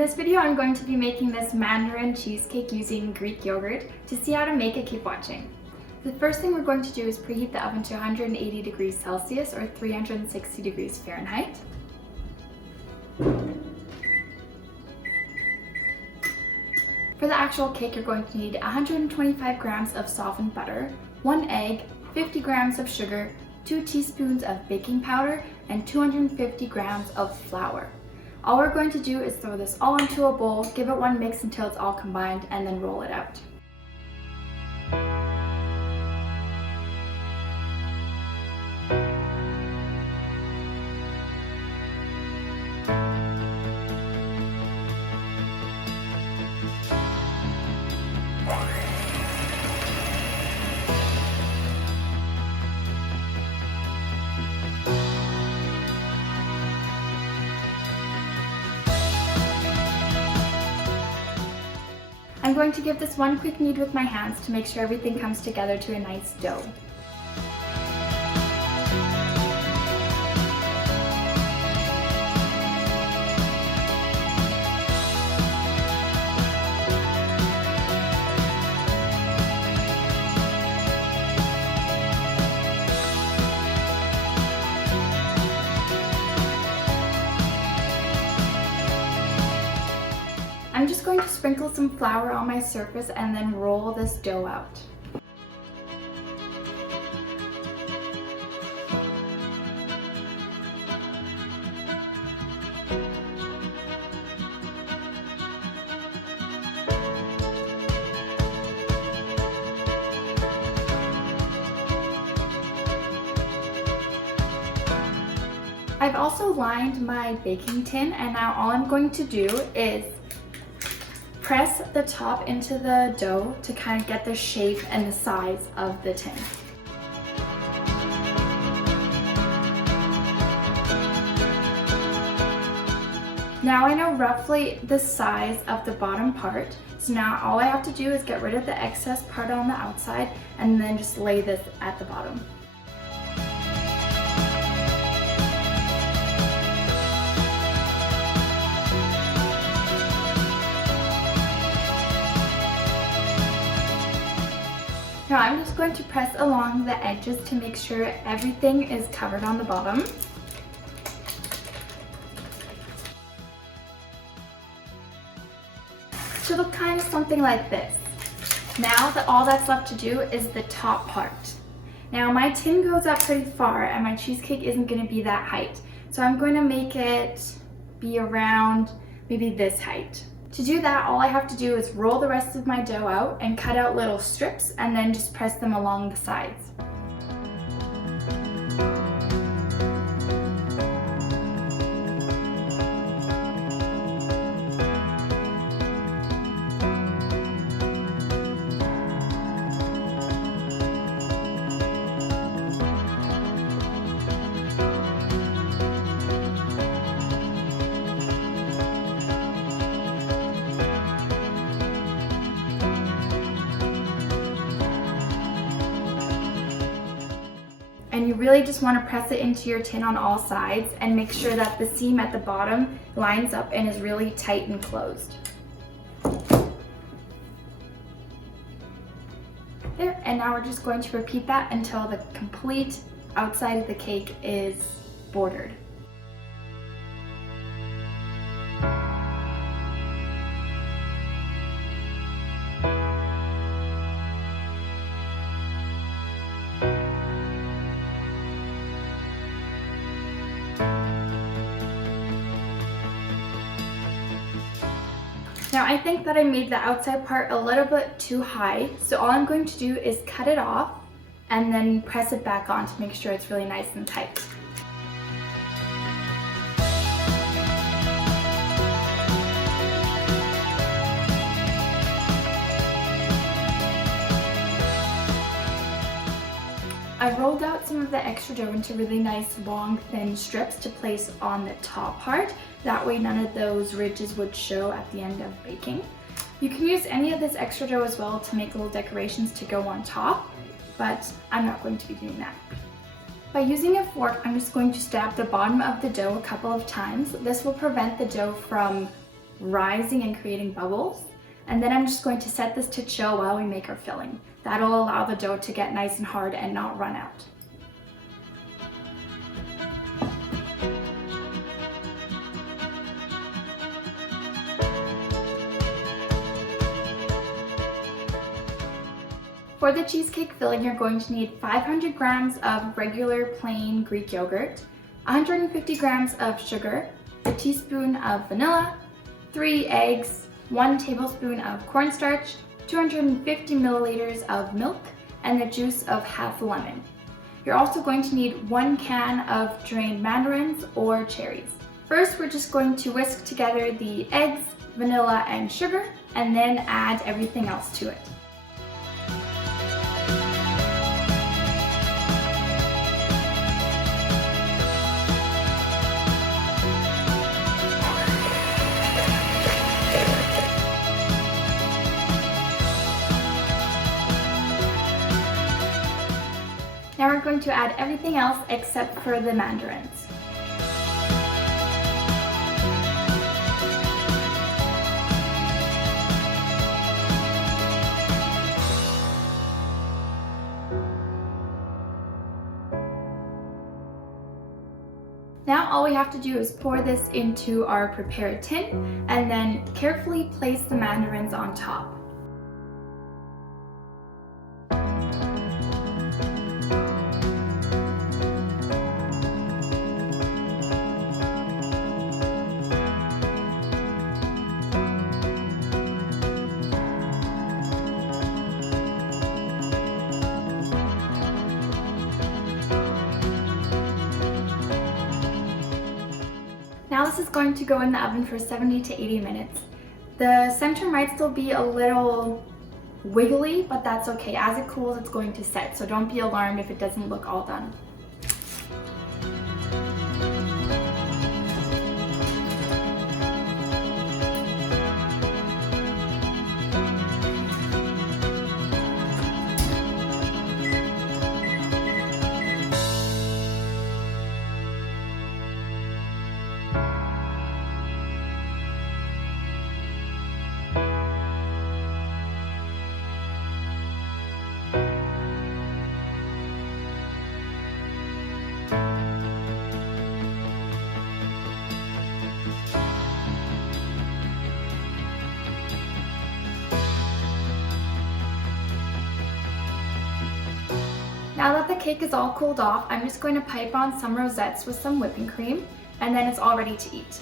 this video, I'm going to be making this Mandarin cheesecake using Greek yogurt. To see how to make it, keep watching. The first thing we're going to do is preheat the oven to 180 degrees Celsius or 360 degrees Fahrenheit. For the actual cake, you're going to need 125 grams of softened butter, 1 egg, 50 grams of sugar, 2 teaspoons of baking powder, and 250 grams of flour. All we're going to do is throw this all into a bowl, give it one mix until it's all combined, and then roll it out. I'm going to give this one quick knead with my hands to make sure everything comes together to a nice dough. I'm just going to sprinkle some flour on my surface and then roll this dough out. I've also lined my baking tin, and now all I'm going to do is press the top into the dough to kind of get the shape and the size of the tin. Now I know roughly the size of the bottom part, so now all I have to do is get rid of the excess part on the outside and then just lay this at the bottom. Now I'm just going to press along the edges to make sure everything is covered on the bottom. It should look kind of something like this. Now all that's left to do is the top part. Now my tin goes up pretty far and my cheesecake isn't going to be that height. So I'm going to make it be around maybe this height. To do that, all I have to do is roll the rest of my dough out and cut out little strips and then just press them along the sides. And you really just want to press it into your tin on all sides and make sure that the seam at the bottom lines up and is really tight and closed. There, and now we're just going to repeat that until the complete outside of the cake is bordered. Now I think that I made the outside part a little bit too high, so all I'm going to do is cut it off and then press it back on to make sure it's really nice and tight. I rolled out some of the extra dough into really nice long thin strips to place on the top part. That way none of those ridges would show at the end of baking. You can use any of this extra dough as well to make little decorations to go on top, but I'm not going to be doing that. By using a fork, I'm just going to stab the bottom of the dough a couple of times. This will prevent the dough from rising and creating bubbles. And then I'm just going to set this to chill while we make our filling. That'll allow the dough to get nice and hard and not run out. For the cheesecake filling, you're going to need 500 grams of regular plain Greek yogurt, 150 grams of sugar, a teaspoon of vanilla, 3 eggs, 1 tablespoon of cornstarch, 250 milliliters of milk, and the juice of half a lemon. You're also going to need 1 can of drained mandarins or cherries. First, we're just going to whisk together the eggs, vanilla, and sugar, and then add everything else to it. Now we're going to add everything else except for the mandarins. Now all we have to do is pour this into our prepared tin and then carefully place the mandarins on top. Now this is going to go in the oven for 70 to 80 minutes. The center might still be a little wiggly, but that's okay. As it cools, it's going to set, so don't be alarmed if it doesn't look all done. Now that the cake is all cooled off, I'm just going to pipe on some rosettes with some whipping cream, and then it's all ready to eat.